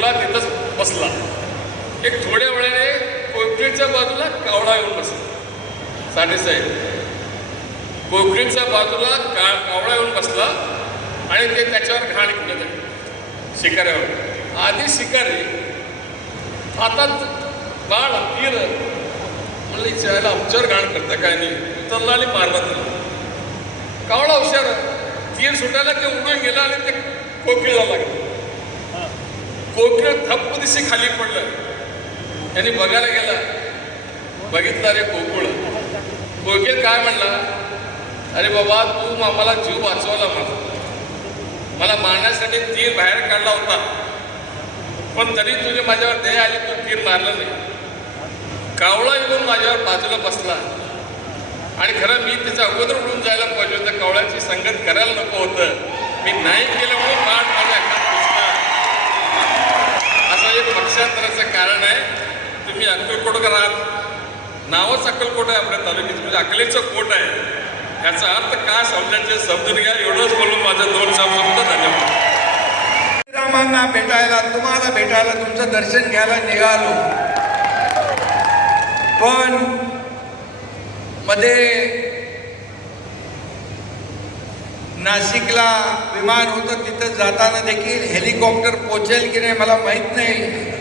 सोडला तिथंच बसला. एक थोड्या वेळाने कोकणीच्या बाजूला कावळा येऊन बसला. साडेसाहेब कोकणीच्या बाजूला का कावळा येऊन बसला आणि ते त्याच्यावर घाण केलं शिकाऱ्यावर. आधी शिकारी हातात बाळ तीर. म्हणलं चायला आमच्यावर घाण करता काय नाही. उतरला आणि मारला त्याला कावळा हुशार. तीर सुटायला ते उडून गेला आणि ते कोकिळला लागलं. कोकिळ थप्प दिशी खाली पडलं. त्यांनी बघायला गेला. बघितलं रे कोकुळ कोकिळ काय म्हणला? अरे बाबा तू आम्हाला जीव वाचवला माझा मला मारण्यासाठी तीर बाहेर काढला होता. पण तरी तुझी माझ्यावर दया आली तू तीर मारलं नाही. कावळा येऊन माझ्यावर बाजूला बसला. आणि खरं मी त्याच्या अगोदर उडून जायला पाहिजे होतं. कावळ्याची संगत करायला नको होतं. मी नाही केलं म्हणून मार माझ्या हातात घुसला असं सांगण्याचं कारण आहे तुम्ही अक्कलकोटकर आहात. नावच अक्कलकोट आहे आपल्या तालुक्यात म्हणजे अकलेचं कोट आहे. याचा अर्थ काय? समजायचे समजून घ्या एवढंच बोलून माझं दोन शब्द फक्त धन्यवाद. रामांना भेटायला तुम्हाला भेटायला तुमचं दर्शन घ्यायला निघालो. पण मध्ये नाशिकला विमान होतं तिथं जाताना देखील हेलिकॉप्टर पोचेल की नाही मला माहीत नाही.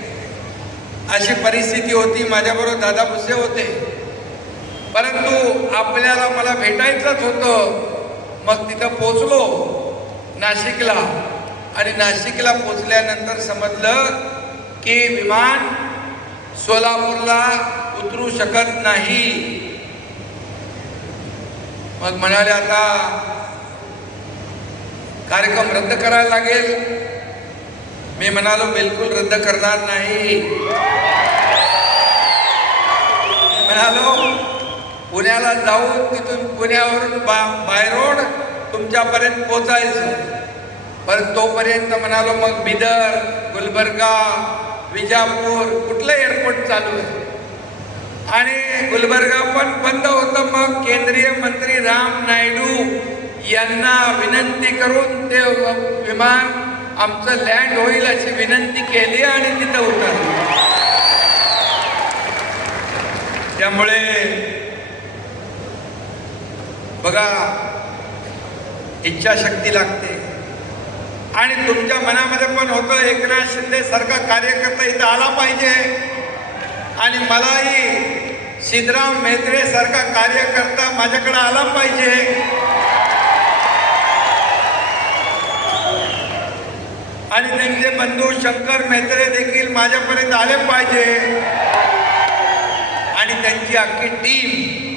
अशी परिस्थिती होती माझ्याबरोबर दादा भुसे होते. परंतु आपल्याला मला भेटायचंच होतं. मग तिथं पोचलो नाशिकला. आणि नाशिकला पोचल्यानंतर समजलं की विमान सोलापूरला उतरू शकत नाही. मग म्हणाले आता कार्यक्रम रद्द करायला लागेल. मी म्हणालो बिलकुल रद्द करणार नाही. म्हणालो पुण्याला जाऊन तिथून पुण्यावरून बा बाय रोड तुमच्यापर्यंत पोचायचं. पण तोपर्यंत म्हणालो मग बिदर गुलबर्गा विजापूर कुठलं एअरपोर्ट चालू आहे? आणि गुलबर्गा पण बंद होतं मग केंद्रीय मंत्री राम नायडू यांना विनंती करून ते विमान आमचं लँड होईल अशी विनंती केली आणि तिथं उतर त्यामुळे बघा इच्छाशक्ती लागते. आणि तुमच्या मनामध्ये पण होतं एकनाथ शिंदे सारखा कार्यकर्ता इथं आला पाहिजे. आणि मलाही सिद्धराम मेत्रे सारखा कार्यकर्ता माझ्याकडे आला पाहिजे. आणि त्यांचे बंधू शंकर मेत्रे देखील माझ्यापर्यंत आले पाहिजे. आणि त्यांची अख्खी टीम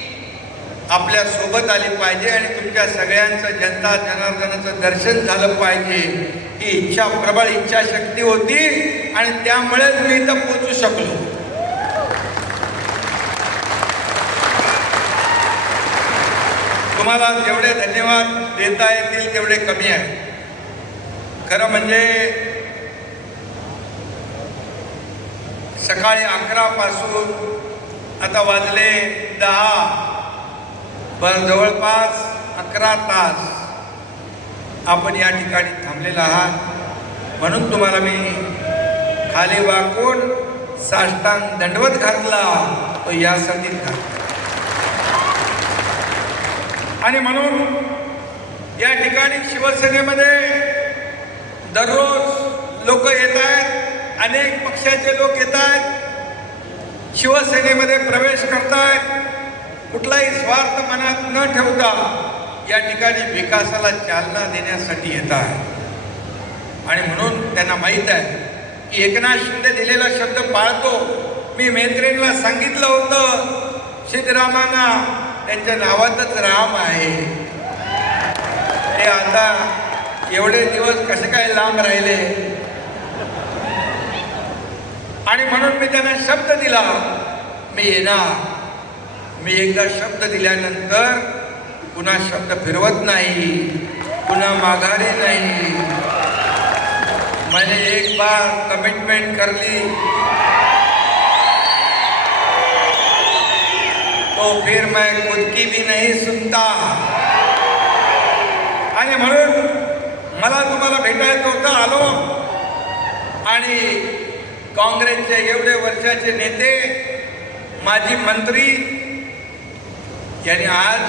आपल्यासोबत आली पाहिजे आणि तुमच्या सगळ्यांचं जनता जनार्दनाचं दर्शन झालं पाहिजे. ही इच्छा प्रबळ इच्छाशक्ती होती आणि त्यामुळेच मी इथं पोचू शकलो. तुम्हाला जेवढे धन्यवाद देता येतील तेवढे कमी आहे. खरं म्हणजे सकाळी अकरा पासून आता वाजले दहा पण जवळपास अकरा तास आपण या ठिकाणी थांबलेला आहात. म्हणून तुम्हाला मी खाली वाकून साष्टांग दंडवत घातला तो यासाठी घातला आणि म्हणून या ठिकाणी शिवसेनेमध्ये दररोज लोक येत आहेत अनेक पक्षाचे लोक येत आहेत शिवसेनेमध्ये प्रवेश करतायत. कुठलाही स्वार्थ मनात न ठेवता या ठिकाणी विकासाला चालना देण्यासाठी येत आहे आणि म्हणून त्यांना माहीत आहे की एकनाथ शिंदे दिलेला शब्द पाळतो. मी मैत्रिणीला सांगितलं होतं सिद्धरामांना त्यांच्या नावातच राम आहे. ते आता एवढे दिवस कसे काय लांब राहिले? आणि म्हणून मी त्यांना शब्द दिला. मी येणार. मी एकदा शब्द दिल्यानंतर पुन्हा शब्द फिरवत नाही पुन्हा माघारी नाही. मैंने एक बार कमिटमेंट करली. तो फिर मैं खुद की भी नहीं सुनता. आणि म्हणून मला तुम्हाला भेटायचं होतं आलो. आणि काँग्रेसचे एवढे वर्षाचे नेते माजी मंत्री यांनी आज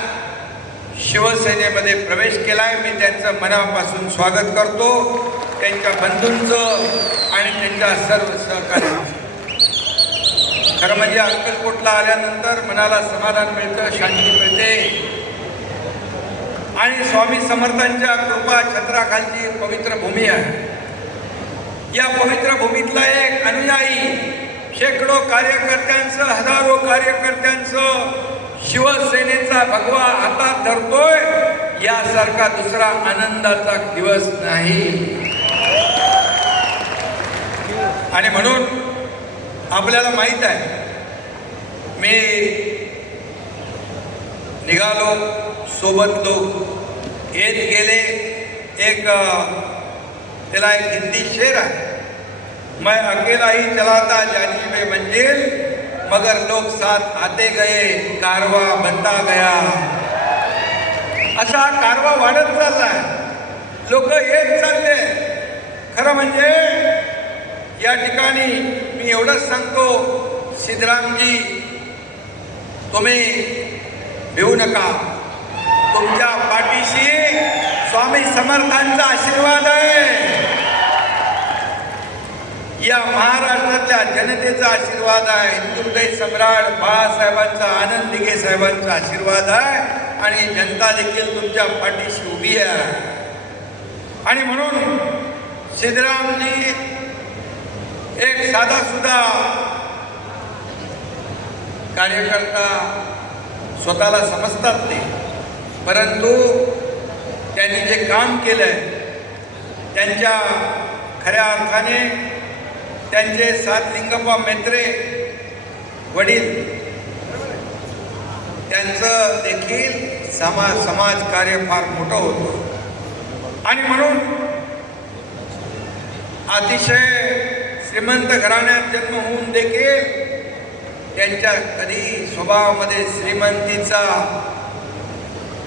शिवसेनेमध्ये प्रवेश केला आहे मी त्यांचं मनापासून स्वागत करतो. त्यांच्या बंधूंचं आणि त्यांच्या सर्व सहकार्याचं खरं म्हणजे अक्कलकोटला आल्यानंतर मनाला समाधान मिळतं शांती मिळते. आणि स्वामी समर्थांच्या कृपा छत्राखालची पवित्र भूमी आहे. या पवित्र भूमीतला एक अनुयायी शेकडो कार्यकर्त्यांचं हजारो कार्यकर्त्यांचं शिवसेनेचा भगवा हातात धरतोय यासारखा दुसरा आनंदाचा दिवस नाही. आणि म्हणून आपल्याला माहीत आहे मी निघालो सोबत लोक येत गेले. एक त्याला एक हिंदी शेर आहे. मैं अकेला ही चलाता जानी में मंजिल मगर लोग साथ आते गए कारवा बनता गया. असा हा कारवा वाढत चाललाय लोक येत चालले. खरं म्हणजे या ठिकाणी मी एवढंच सांगतो सिद्धरामजी तुम्ही भिवू नका. तुमच्या पाठीशी स्वामी समर्थांचा आशीर्वाद आहे. या महाराष्ट्रातल्या जनतेचा आशीर्वाद आहे. हिंदुहृदय सम्राट बाळासाहेबांचा आनंद दिघे साहेबांचा आशीर्वाद आहे. आणि जनता देखील तुमच्या पाठीशी उभी आहे. आणि म्हणून सिद्धरामजी एक साधा सुद्धा कार्यकर्ता स्वतःला समजतात ते. परंतु त्यांनी जे काम केलं आहे त्यांच्या खऱ्या अर्थाने त्यांचे सात लिंगप्पा मेत्रे वडील त्यांचं देखील समाज समाज कार्य फार मोठं होतं. आणि म्हणून अतिशय श्रीमंत घराण्यात जन्म होऊन देखील त्यांच्या कधी स्वभावामध्ये श्रीमंतीचा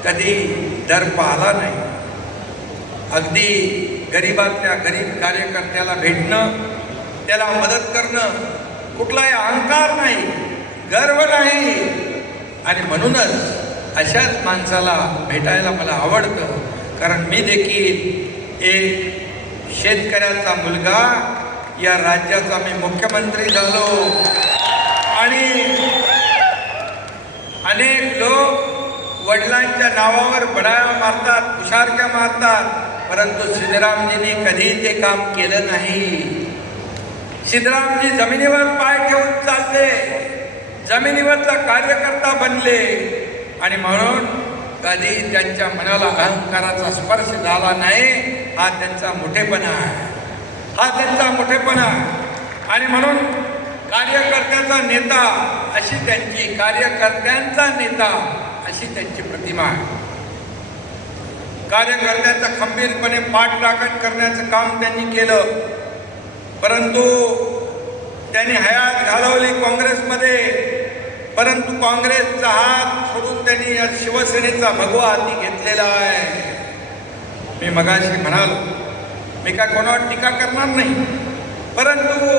कधी दर पाहला नाही. अगदी गरिबातल्या गरीब कार्यकर्त्याला भेटणं त्याला मदत करणं कुठलाही अहंकार नाही गर्व नाही. आणि म्हणूनच अशाच माणसाला भेटायला मला आवडतं. कारण मी देखील एक शेतकऱ्याचा मुलगा या राज्याचा मी मुख्यमंत्री झालो. आणि अनेक लोक वडिलांच्या नावावर बडाया मारतात तुषारक्या मारतात परंतु सिद्धरामजींनी कधी ते काम केलं नाही. सिद्धरामजी जमिनीवर पाय ठेवून चालले. जमिनीवरचा कार्यकर्ता बनले. आणि म्हणून कधी त्यांच्या मनाला अहंकाराचा स्पर्श झाला नाही. हा त्यांचा मोठेपणा आहे. हा त्यांचा मोठेपणा आहे. आणि म्हणून कार्यकर्त्याचा नेता अशी त्यांची कार्यकर्त्यांचा नेता अशी त्यांची प्रतिमा आहे. कार्यकर्त्यांचा खंबीरपणे पाठलागण करण्याचं काम त्यांनी केलं. परंतु त्यांनी हयात घालवली काँग्रेसमध्ये. परंतु काँग्रेसचा हात सोडून त्यांनी या शिवसेनेचा भगवा हाती घेतलेला आहे. मी मगाशी म्हणालो मी काय कोणावर टीका करणार नाही. परंतु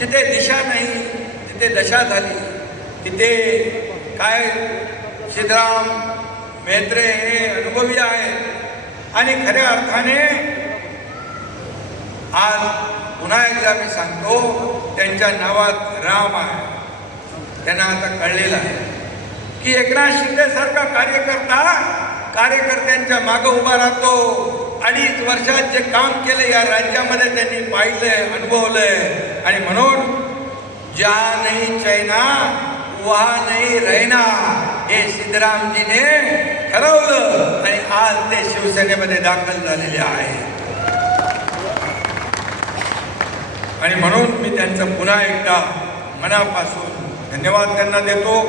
तिथे दिशा नाही तिथे दशा झाली तिथे काय सिद्धराम मेत्रे हे अनुभवी आहेत. आणि खऱ्या अर्थाने आज पुन्हा एकदा मी सांगतो त्यांच्या नावात राम आहे. त्यांना आता कळलेलं आहे की एकनाथ शिंदे सारखा कार्यकर्ता कार्यकर्त्यांच्या मागं उभा राहतो. अडीच वर्षात जे काम केले या राज्यामध्ये त्यांनी पाहिलंय अनुभवलंय. आणि म्हणून ज्या नाही चैना वहा नाही रहना हे सिद्धरामजीने ठरवलं आणि आज ते शिवसेनेमध्ये दाखल झालेले आहे. आणि म्हणून मी त्यांचं पुन्हा एकदा मनापासून धन्यवाद त्यांना देतो.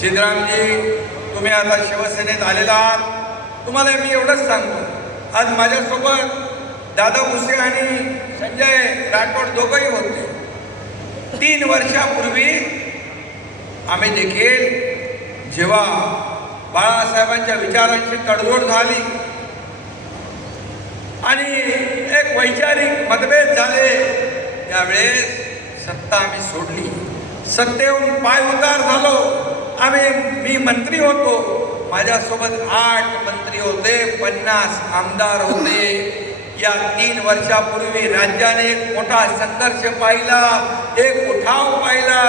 सिद्धरामजी तुम्ही आता शिवसेनेत आलेला आहात. तुम्हाला मी एवढंच सांगतो. आज माझ्यासोबत दादा भुसे आणि संजय राठोड दोघंही होते. तीन वर्षापूर्वी आम्ही देखील जेव्हा बाळासाहेबांच्या विचारांची तडजोड झाली आणि एक वैचारिक मतभेद झाले त्यावेळेस सत्ता आम्ही सोडली. सत्तेहून पाय उतार झालो. आम्ही मी मंत्री होतो. माझ्यासोबत आठ मंत्री होते पन्नास आमदार होते. या तीन वर्षापूर्वी राज्याने एक मोठा संघर्ष पाहिला एक उठाव पाहिला.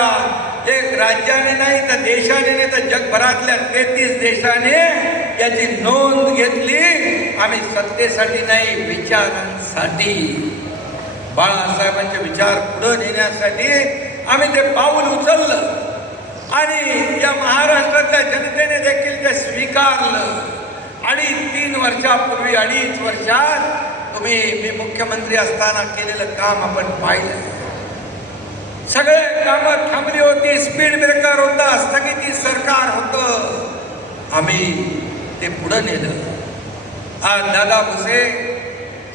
एक राज्याने नाही तर देशाने नाही तर जगभरातल्या तेहतीस देशाने याची नोंद घेतली. आम्ही सत्तेसाठी नाही विचारांसाठी. बाळासाहेबांचे विचार पुढे नेण्यासाठी आम्ही ते पाऊल उचललं. आणि या महाराष्ट्रातल्या जनतेने देखील ते स्वीकारलं. आणि तीन वर्षापूर्वी अडीच वर्षात तुम्ही मी मुख्यमंत्री असताना केलेलं काम आपण पाहिलं. सगळे कामं थांबली होती. स्पीड ब्रेकर होता. स्थगिती सरकार होतं. आम्ही ते पुढं नेलं. आज दादा भुसे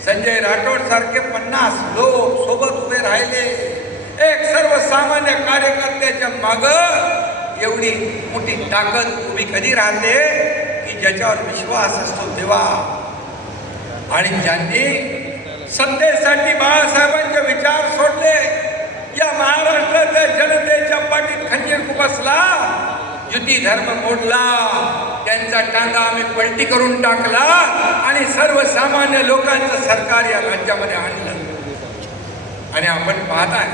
संजय राठोड सारखे पन्नास लोक सोबत उभे राहिले. एक सर्वसामान्य कार्यकर्त्याच्या माग एवढी मोठी ताकद उभी कधी राहते की ज्याच्यावर विश्वास असतो तेव्हा? आणि ज्यांनी सत्तेसाठी बाळासाहेबांचे विचार सोडले महाराष्ट्राच्या जनतेच्या पाठीत खंजीर खुपसला युती धर्म मोडला त्यांचा कांदा आम्ही पलटी करून टाकला आणि सर्वसामान्य लोकांचं सरकार या राज्यामध्ये आणलं. आणि आपण पाहताय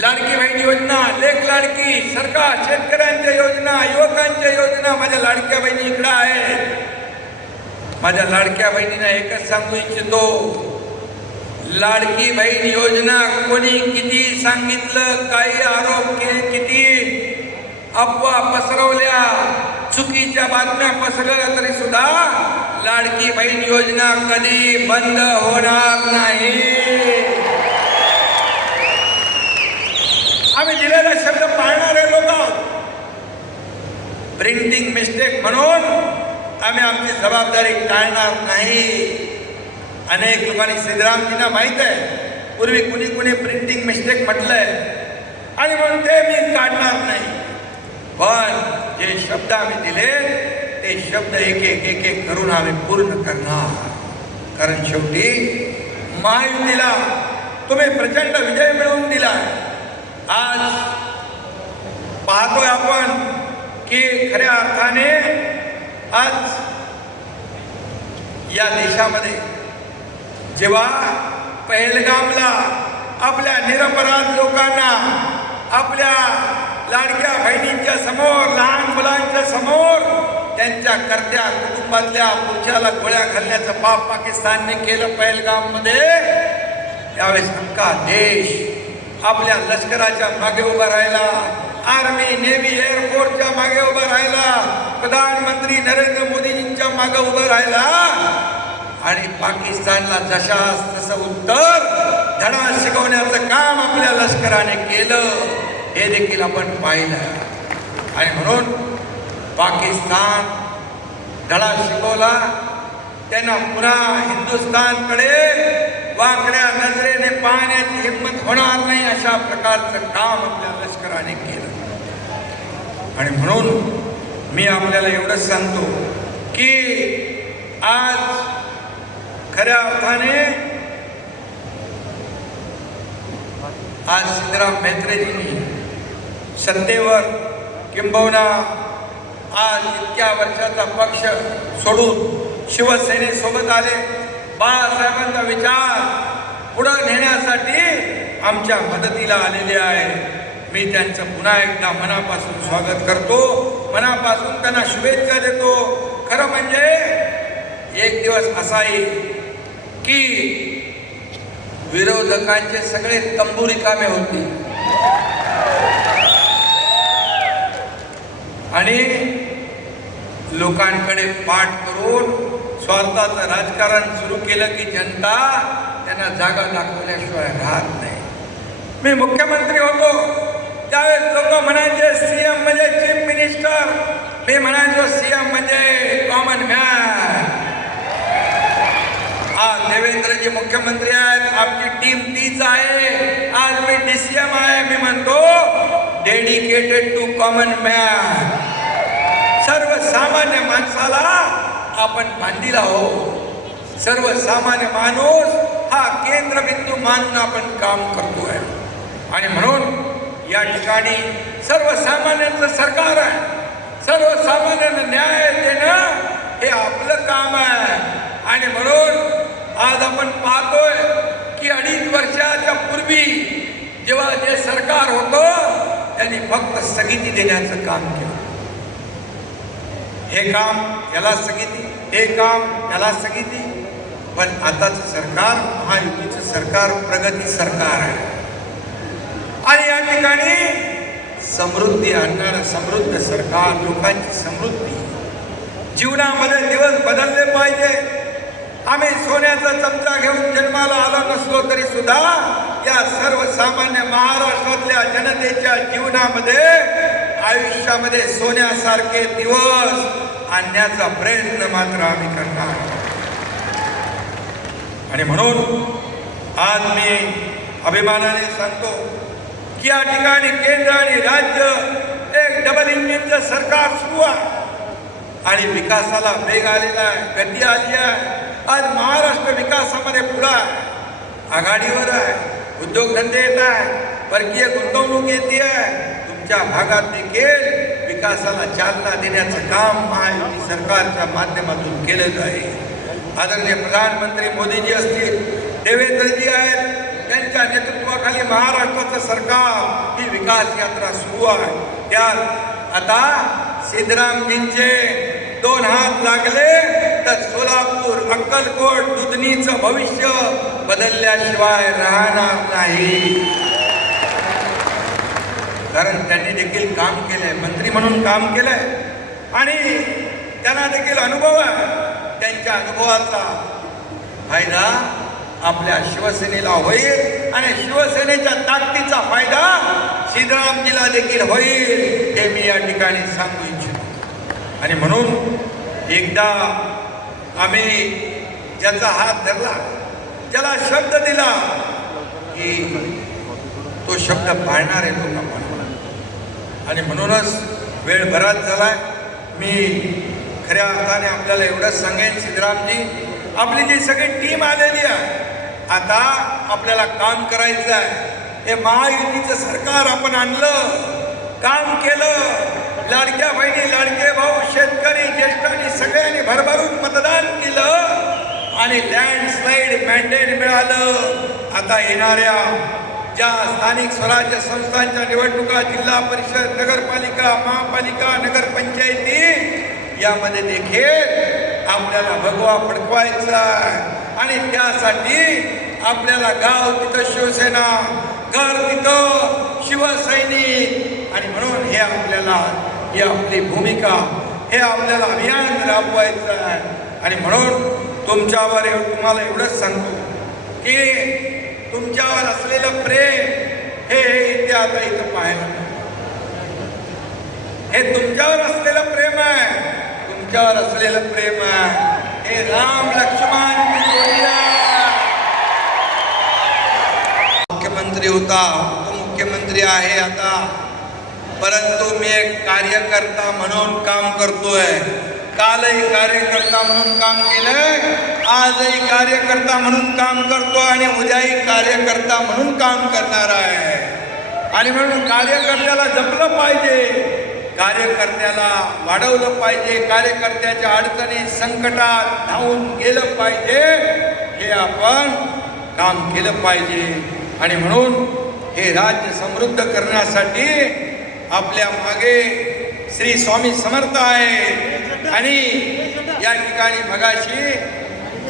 लाडकी बहीण योजना लेख लाडकी सरकार शेतकऱ्यांच्या योजना युवकांच्या योजना माझ्या लाडक्या बहिणी इकडं आहेत. माझ्या लाडक्या बहिणींना एकच सांगू इच्छितो लाडकी बहीण योजना कोणी किती सांगितलं? काही आरोप केले किती अफवा पसरवल्या? चुकीच्या बातम्या पसरवल्या तरी सुद्धा लाडकी बहीण योजना कधी बंद होणार नाही. आम्ही दिलेला शब्द पाळणारे लोक आहोत. प्रिंटिंग मिस्टेक म्हणून आम्ही आमची जबाबदारी टाळणार नाही. अनेक लोकांनी सिद्धरामजींना माहीत आहे. पूर्वी कुणी कुणी प्रिंटिंग मिस्टेक म्हटलंय. आणि म्हणून ते मी काढणार नाही. पण जे शब्द आम्ही दिले, ते शब्द एक एक एक एक करून आम्ही पूर्ण करणार. कारण शेवटी महायुतीला तुम्ही प्रचंड विजय मिळवून दिला आज पाहतोय आपण की खऱ्या अर्थाने आज या देशामध्ये जेव्हा पहलगामला आपल्या निरपराध लोकांना आपल्या लाडक्या बहिणींच्या समोर लहान मुलांच्या समोर त्यांच्या कर्त्या कुटुंबातल्या पुरुषाला गोळ्या घालण्याचं पाप पाकिस्तानने केलं पहलगाममध्ये त्यावेळेस अख्खा देश आपल्या लष्कराच्या मागे उभा राहिला आर्मी नेव्ही एअरफोर्सच्या मागे उभा राहिला प्रधानमंत्री नरेंद्र मोदीजींच्या मागे उभा राहिला. आणि पाकिस्तानला जशास तसं उत्तर धडा शिकवण्याचं काम आपल्या लष्कराने केलं हे देखील आपण पाहिलं. आणि म्हणून पाकिस्तान धडा शिकवला त्यांना पुन्हा हिंदुस्थानकडे वाकड्या नजरेने पाहण्याची हिंमत होणार नाही अशा प्रकारचं काम आपल्या लष्कराने केलं. आणि म्हणून मी आपल्याला एवढंच सांगतो की आज खऱ्या अर्थाने आज सिद्धराम मेत्रेजींनी सत्तेवर किंबहुना आज इतक्या वर्षाचा पक्ष सोडून शिवसेनेसोबत आले. बाळासाहेबांचा विचार पुढं नेण्यासाठी आमच्या मदतीला आलेले आहे मी त्यांचं पुन्हा एकदा मनापासून स्वागत करतो. मनापासून त्यांना शुभेच्छा देतो. खरं म्हणजे एक दिवस असा येईल की विरोधकांचे सगळे तंबू रिकामे होते. आणि लोकांकडे पाठ करून स्वार्थाचं राजकारण सुरू केलं की जनता त्यांना जागा दाखवल्याशिवाय राहत नाही. मी मुख्यमंत्री होतो. त्यावेळेस लोक म्हणायचे सीएम म्हणजे चीफ मिनिस्टर. मी म्हणायचो सीएम म्हणजे कॉमन मॅन. आज देवेंद्रजी मुख्यमंत्री आहेत आपली टीम तीच आहे आज मी डीसीएम आहे मी म्हणतो डेडिकेटेड टू कॉमन मॅन सर्वसामान्य माणसाला आपण बांधील आहोत. सर्वसामान्य माणूस हा केंद्रबिंदू मानून आपण काम करतोय. आणि म्हणून या ठिकाणी सर्वसामान्यांचं सरकार आहे. सर्वसामान्यांना न्याय देणं हे आपलं काम आहे. आणि म्हणून आज आपण पाहतोय की अडीच वर्षाच्या पूर्वी जेव्हा जे सरकार होतं त्यांनी फक्त स्थगिती देण्याचं काम केलं. हे काम याला स्थगिती हे काम याला स्थगिती. पण आताचं सरकार महायुतीचं सरकार प्रगती सरकार आहे. आणि या ठिकाणी समृद्धी आणणारं समृद्ध सरकार लोकांची समृद्धी. जीवनामध्ये दिवस बदलले पाहिजे. आम्ही सोन्याचा चमचा घेऊन जन्माला आलो नसलो तरी सुद्धा या सर्वसामान्य महाराष्ट्रातल्या जनतेच्या जीवनामध्ये आयुष्यामध्ये सोन्यासारखे दिवस आणण्याचा प्रयत्न मात्र आम्ही करणार आणि म्हणून आज मी अभिमानाने सांगतो की या ठिकाणी केंद्र आणि राज्य एक डबल इंजिनचं सरकार सुरू आहे. आणि विकासाला वेग आलेला आहे गती आली आहे. आज महाराष्ट्र विकासामध्ये पुढं आघाडीवर आहे. उद्योगधंदे येत आहे. परकीय गुंतवणूक येते आहे. तुमच्या भागात देखील विकासाला चालना देण्याचं काम महायुती सरकारच्या माध्यमातून केलं आहे. आदरणीय प्रधानमंत्री मोदीजी असतील, देवेंद्रजी आहेत, त्यांच्या नेतृत्वाखाली महाराष्ट्राचं सरकार ही विकास यात्रा सुरू आहे. त्यात आता सिद्धरामजींचे दोन हात लागले. तर सोलापूर अक्कलकोट दुधनीचं भविष्य बदलल्याशिवाय राहणार नाही. कारण त्यांनी देखील काम केलंय मंत्री म्हणून काम केलंय. आणि त्यांना देखील अनुभव आहे. त्यांच्या अनुभवाचा फायदा आपल्या शिवसेनेला होईल आणि शिवसेनेच्या ताकदीचा फायदा सिद्धरामजीला देखील होईल हे मी या ठिकाणी सांगू इच्छितो. आणि म्हणून एकदा आम्ही ज्याचा हात धरला ज्याला शब्द दिला की तो शब्द पाळणार आहे लोक आपण. आणि म्हणूनच वेळ बराच झाला मी खऱ्या अर्थाने आपल्याला एवढंच सांगेन सिद्धरामजी आपली जी सगळी टीम आलेली आहे आता आपल्याला काम करायचं आहे हे महायुतीचं सरकार आपण आणलं काम केलं. लाडक्या बहिणी लाडके भाऊ शेतकरी ज्येष्ठांनी सगळ्यांनी भरभरून मतदान केलं आणि लँडस्लाईड मॅन्डेट मिळालं. आता येणाऱ्या ज्या स्थानिक स्वराज्य संस्थांच्या निवडणुका जिल्हा परिषद नगरपालिका महापालिका नगरपंचायती यामध्ये देखील आपल्याला भगवा फडकवायचा आणि त्यासाठी आपल्याला गाव तिथं शिवसेना घर तिथं शिवसैनिक आणि म्हणून हे आपल्याला ही आपली भूमिका हे आपल्याला अभियान राबवायचं आहे. आणि म्हणून तुमच्यावर एव- तुम्हाला एवढंच सांगतो की तुमच्यावर असलेलं प्रेम हे हे इथे आता इथं पाहायला हे तुमच्यावर असलेलं प्रेम आहे. तुमच्यावर असलेलं प्रेम आहे. हे राम लक्ष्मण मुख्यमंत्री होता उपमुख्यमंत्री आहे आता. परंतु मी एक कार्यकर्ता म्हणून काम करतोय. कालही कार्यकर्ता म्हणून काम केलंय आजही कार्यकर्ता म्हणून काम करतो आणि उद्याही कार्यकर्ता म्हणून काम करणार आहे. आणि म्हणून कार्यकर्त्याला जपलं पाहिजे. कार्यकर्त्याला वाढवलं पाहिजे. कार्यकर्त्याच्या अडचणी संकटात धावून गेलं पाहिजे. हे आपण काम केलं पाहिजे. आणि म्हणून हे राज्य समृद्ध करण्यासाठी आपल्या मागे श्री स्वामी समर्थ आहे. आणि या ठिकाणी मगाशी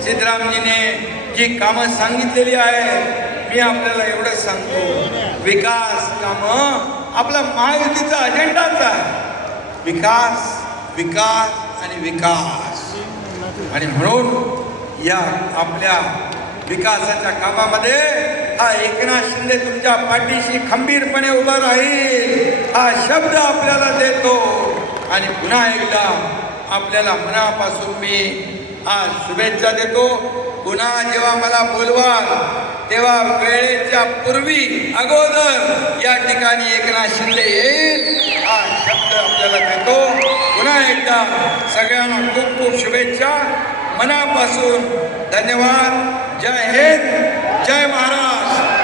सिद्धरामजीने जी कामं सांगितलेली आहे मी आपल्याला एवढंच सांगतो. विकास कामं आपला महायुतीचा अजेंडाच आहे. विकास विकास आणि विकास. आणि म्हणून या आपल्या विकासाच्या कामामध्ये हा एकनाथ शिंदे तुमच्या पाठीशी खंबीरपणे उभा राहील. हा शब्द आपल्याला देतो. आणि पुन्हा एकदा आपल्याला मनापासून मी आज शुभेच्छा देतो. पुन्हा जेव्हा मला बोलवाल तेव्हा वेळेच्या पूर्वी अगोदर या ठिकाणी एकनाथ शिंदे येईल. हा शब्द आपल्याला देतो. पुन्हा एकदा सगळ्यांना खूप खूप शुभेच्छा. मनापासून धन्यवाद. जय हिंद. जय महाराष्ट्र.